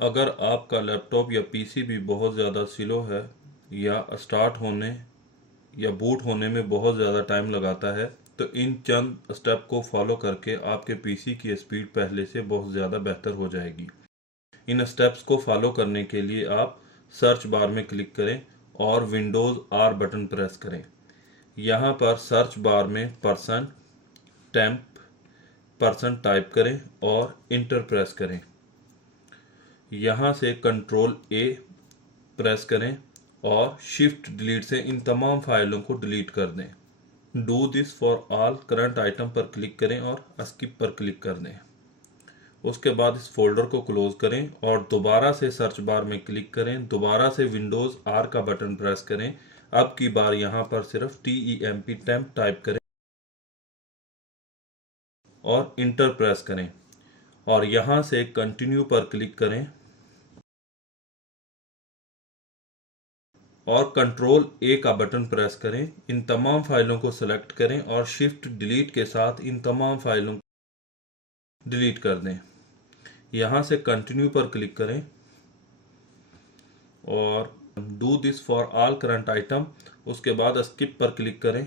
अगर आपका लैपटॉप या पीसी भी बहुत ज़्यादा स्लो है या स्टार्ट होने या बूट होने में बहुत ज़्यादा टाइम लगाता है, तो इन चंद स्टेप को फॉलो करके आपके पीसी की स्पीड पहले से बहुत ज़्यादा बेहतर हो जाएगी। इन स्टेप्स को फॉलो करने के लिए आप सर्च बार में क्लिक करें और विंडोज़ आर बटन प्रेस करें। यहाँ पर सर्च बार में %temp % टाइप करें और इंटर प्रेस करें। यहाँ से कंट्रोल ए प्रेस करें और शिफ्ट डिलीट से इन तमाम फाइलों को डिलीट कर दें। Do this for all current item पर क्लिक करें और स्किप पर क्लिक कर दें। उसके बाद इस फोल्डर को क्लोज करें और दोबारा से सर्च बार में क्लिक करें। दोबारा से विंडोज़ आर का बटन प्रेस करें। अब की बार यहाँ पर सिर्फ temp टाइप करें और इंटर प्रेस करें और यहाँ से कंटिन्यू पर क्लिक करें और कंट्रोल ए का बटन प्रेस करें। इन तमाम फाइलों को सेलेक्ट करें और शिफ्ट डिलीट के साथ इन तमाम फाइलों को डिलीट कर दें। यहाँ से कंटिन्यू पर क्लिक करें और do this for all current item. उसके बाद स्किप पर क्लिक करें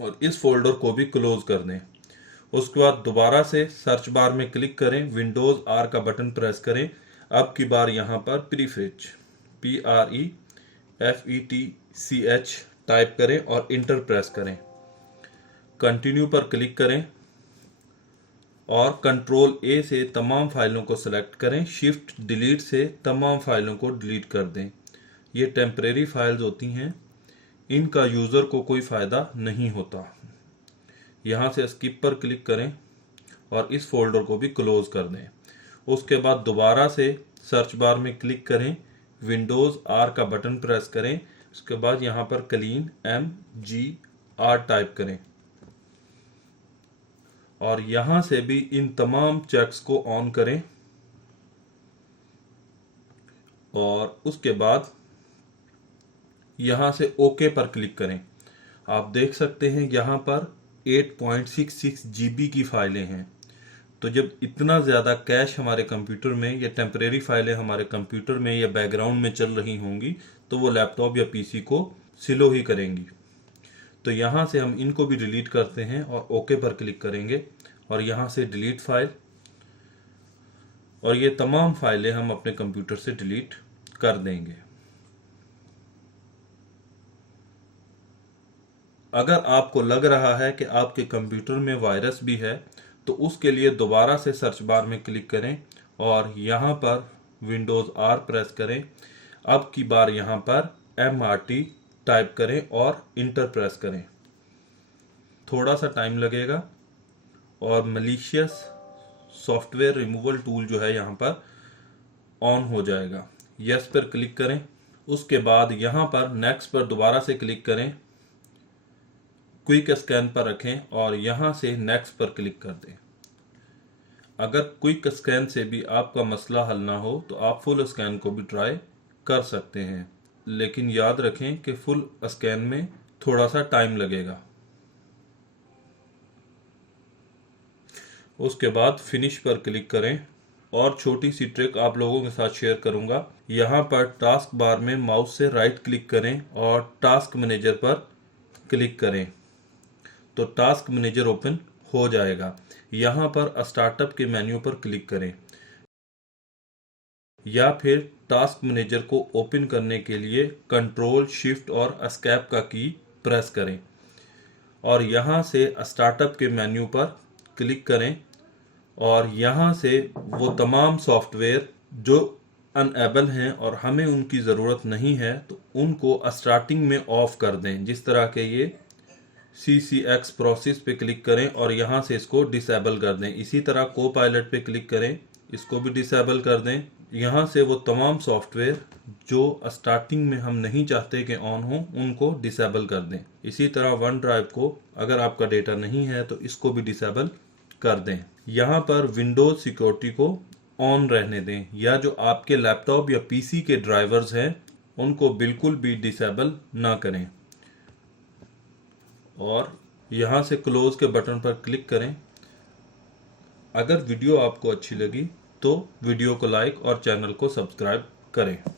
और इस फोल्डर को भी क्लोज कर दें। उसके बाद दोबारा से सर्च बार में क्लिक करें, विंडोज़ आर का बटन प्रेस करें। अब की बार यहाँ पर प्रीफेच PREFETCH टाइप करें और इंटर प्रेस करें। कंटिन्यू पर क्लिक करें और कंट्रोल ए से तमाम फाइलों को सेलेक्ट करें। शिफ्ट डिलीट से तमाम फाइलों को डिलीट कर दें। ये टेम्परेरी फाइल्स होती हैं, इनका यूज़र को कोई फ़ायदा नहीं होता। यहाँ से स्किप पर क्लिक करें और इस फोल्डर को भी क्लोज कर दें। उसके बाद दोबारा से सर्च बार में क्लिक करें, विंडोज़ आर का बटन प्रेस करें। उसके बाद यहाँ पर क्लीन MGR टाइप करें और यहाँ से भी इन तमाम चेक्स को ऑन करें और उसके बाद यहाँ से ओके पर क्लिक करें। आप देख सकते हैं यहाँ पर 8.66 GB की फाइलें हैं। तो जब इतना ज़्यादा कैश हमारे कंप्यूटर में या टेम्परेरी फाइलें हमारे कंप्यूटर में या बैकग्राउंड में चल रही होंगी, तो वो लैपटॉप या पीसी को स्लो ही करेंगी। तो यहाँ से हम इनको भी डिलीट करते हैं और ओके पर क्लिक करेंगे और यहाँ से डिलीट फाइल, और ये तमाम फाइलें हम अपने कंप्यूटर से डिलीट कर देंगे। अगर आपको लग रहा है कि आपके कंप्यूटर में वायरस भी है, तो उसके लिए दोबारा से सर्च बार में क्लिक करें और यहाँ पर विंडोज़ आर प्रेस करें। अब की बार यहाँ पर MRT टाइप करें और इंटर प्रेस करें। थोड़ा सा टाइम लगेगा और मलिशियस सॉफ्टवेयर रिमूवल टूल जो है यहाँ पर ऑन हो जाएगा। यस पर क्लिक करें। उसके बाद यहाँ पर नेक्स्ट पर दोबारा से क्लिक करें, क्विक स्कैन पर रखें और यहाँ से नेक्स्ट पर क्लिक कर दें। अगर क्विक स्कैन से भी आपका मसला हल ना हो तो आप फुल स्कैन को भी ट्राई कर सकते हैं, लेकिन याद रखें कि फुल स्कैन में थोड़ा सा टाइम लगेगा। उसके बाद फिनिश पर क्लिक करें और छोटी सी ट्रिक आप लोगों के साथ शेयर करूंगा। यहाँ पर टास्क बार में माउस से राइट क्लिक करें और टास्क मैनेजर पर क्लिक करें तो टास्क मैनेजर ओपन हो जाएगा। यहाँ पर स्टार्टअप के मेन्यू पर क्लिक करें या फिर टास्क मैनेजर को ओपन करने के लिए कंट्रोल शिफ्ट और एस्केप का की प्रेस करें और यहाँ से स्टार्टअप के मेन्यू पर क्लिक करें और यहाँ से वो तमाम सॉफ्टवेयर जो अनएबल हैं और हमें उनकी ज़रूरत नहीं है तो उनको स्टार्टिंग में ऑफ कर दें। जिस तरह के ये CCX प्रोसेस पे क्लिक करें और यहाँ से इसको डिसेबल कर दें। इसी तरह को पायलट पे क्लिक करें, इसको भी डिसेबल कर दें। यहाँ से वो तमाम सॉफ्टवेयर जो स्टार्टिंग में हम नहीं चाहते कि ऑन हो उनको डिसेबल कर दें। इसी तरह वन ड्राइव को अगर आपका डेटा नहीं है तो इसको भी डिसेबल कर दें। यहाँ पर विंडोज सिक्योरिटी को ऑन रहने दें या जो आपके लैपटॉप या पीसी के ड्राइवर्स हैं उनको बिल्कुल भी डिसेबल ना करें और यहाँ से क्लोज के बटन पर क्लिक करें अगर वीडियो आपको अच्छी लगी तो वीडियो को लाइक और चैनल को सब्सक्राइब करें।